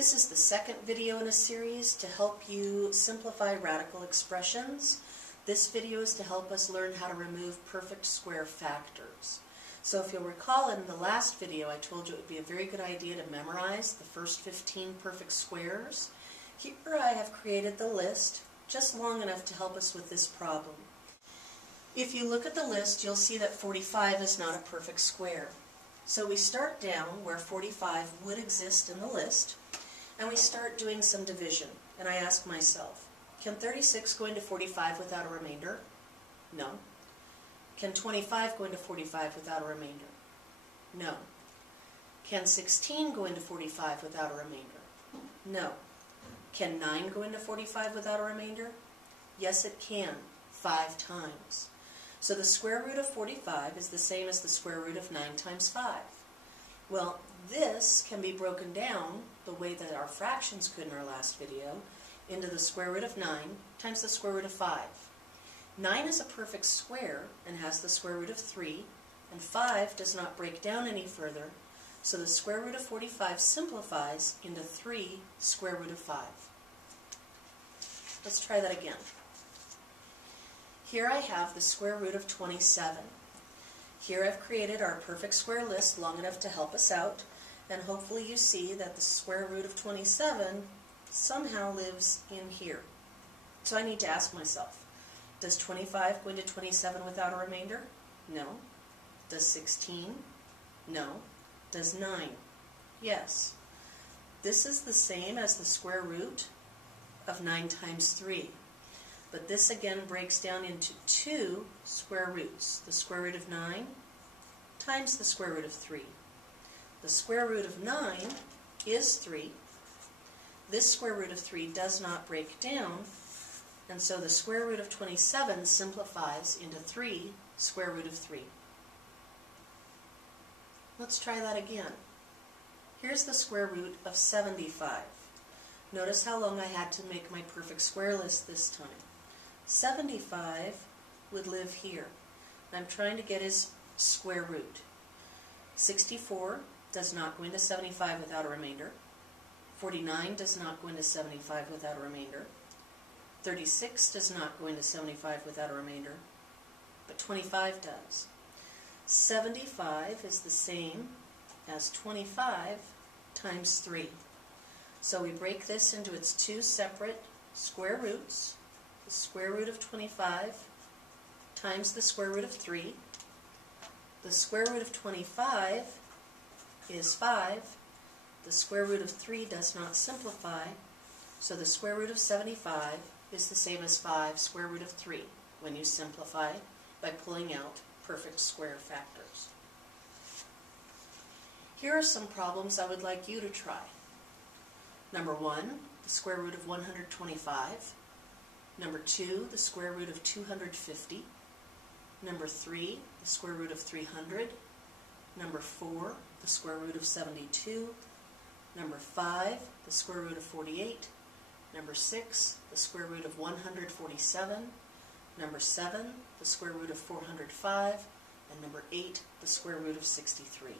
This is the second video in a series to help you simplify radical expressions. This video is to help us learn how to remove perfect square factors. So if you'll recall, in the last video I told you it would be a very good idea to memorize the first 15 perfect squares. Here I have created the list just long enough to help us with this problem. If you look at the list, you'll see that 45 is not a perfect square. So we start down where 45 would exist in the list, and we start doing some division. And I ask myself, can 36 go into 45 without a remainder? No. Can 25 go into 45 without a remainder? No. Can 16 go into 45 without a remainder? No. Can 9 go into 45 without a remainder? Yes, it can, 5 times. So the square root of 45 is the same as the square root of 9 times 5. Well, this can be broken down the way that our fractions could in our last video into the square root of 9 times the square root of 5. 9 is a perfect square and has the square root of 3, and 5 does not break down any further, so the square root of 45 simplifies into 3 square root of 5. Let's try that again. Here I have the square root of 27. Here I've created our perfect square list long enough to help us out, and hopefully you see that the square root of 27 somehow lives in here. So I need to ask myself, does 25 go into 27 without a remainder? No. Does 16? No. Does 9? Yes. This is the same as the square root of 9 times 3. But this again breaks down into 2 square roots. The square root of 9 times the square root of 3. The square root of 9 is 3. This square root of 3 does not break down, and so the square root of 27 simplifies into 3 square root of 3. Let's try that again. Here's the square root of 75. Notice how long I had to make my perfect square list this time. 75 would live here. I'm trying to get his square root. 64 does not go into 75 without a remainder. 49 does not go into 75 without a remainder. 36 does not go into 75 without a remainder, but 25 does. 75 is the same as 25 times 3. So we break this into its 2 separate square roots. The square root of 25 times the square root of 3. The square root of 25 is 5. The square root of 3 does not simplify, so the square root of 75 is the same as 5 square root of 3 when you simplify by pulling out perfect square factors. Here are some problems I would like you to try. Number 1, the square root of 125. Number 2, the square root of 250. Number 3, the square root of 300. Number 4, the square root of 72. Number 5, the square root of 48. Number 6, the square root of 147. Number 7, the square root of 405. And number 8, the square root of 63.